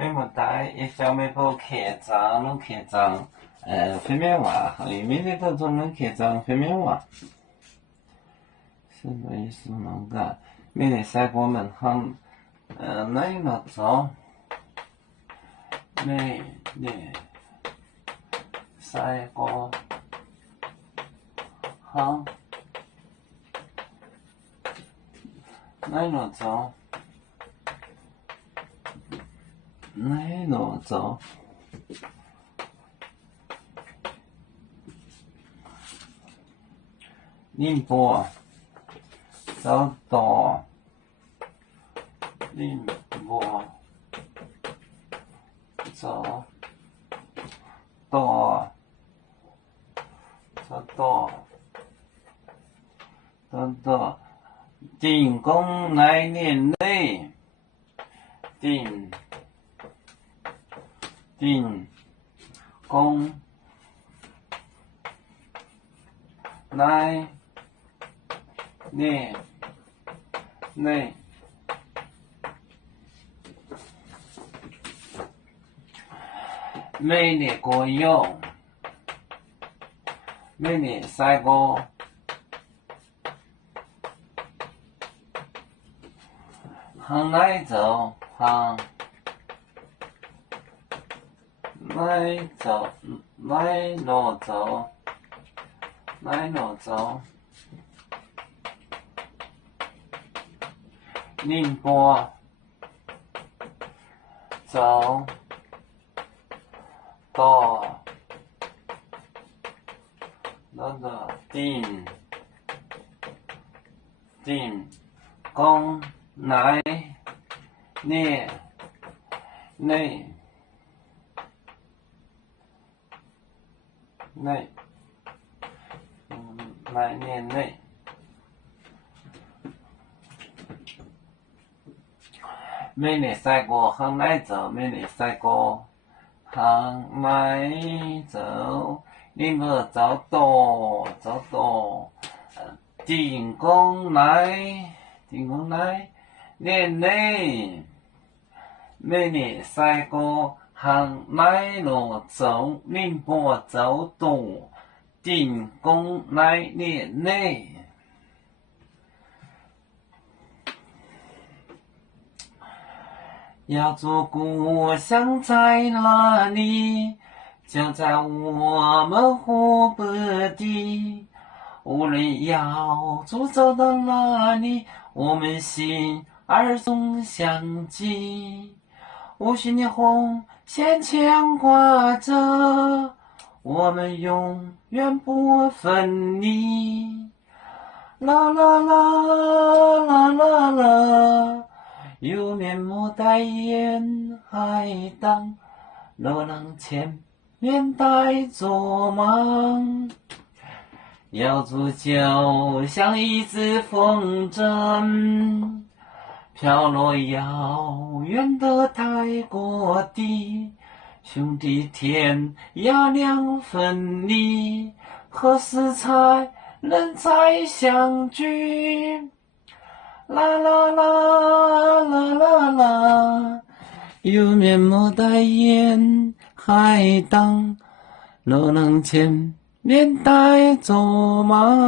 每么带一小每部客栈，拢客栈，飞面话，每日都做拢客栈飞面话。什么意思能干？每日赛过门行，哪一个走？每日赛过行，哪一个走？哪一个走？宁波走到宁波走到定工来年内定工来年内每年过用，每年赛过行来走行来走来路走来路走宁波走到那个定工来年内来年内每年赛过行来走，每年赛过行来走，你们走到定工来年内，每年赛过行来路走，宁波走到定工来年内。要做故乡在哪里？就在我们湖北地。无论要走到哪里，我们心儿总相系。50年红线牵挂着，我们永远不分离。啦啦啦啦啦啦。有面目戴眼海荡，热浪前面带着忙。要做就像一只风筝，飘落遥远的泰国地。兄弟天涯两分离，何时才能再相聚？啦啦啦啦啦啦，有面目戴眼海荡，热浪前面带着忙。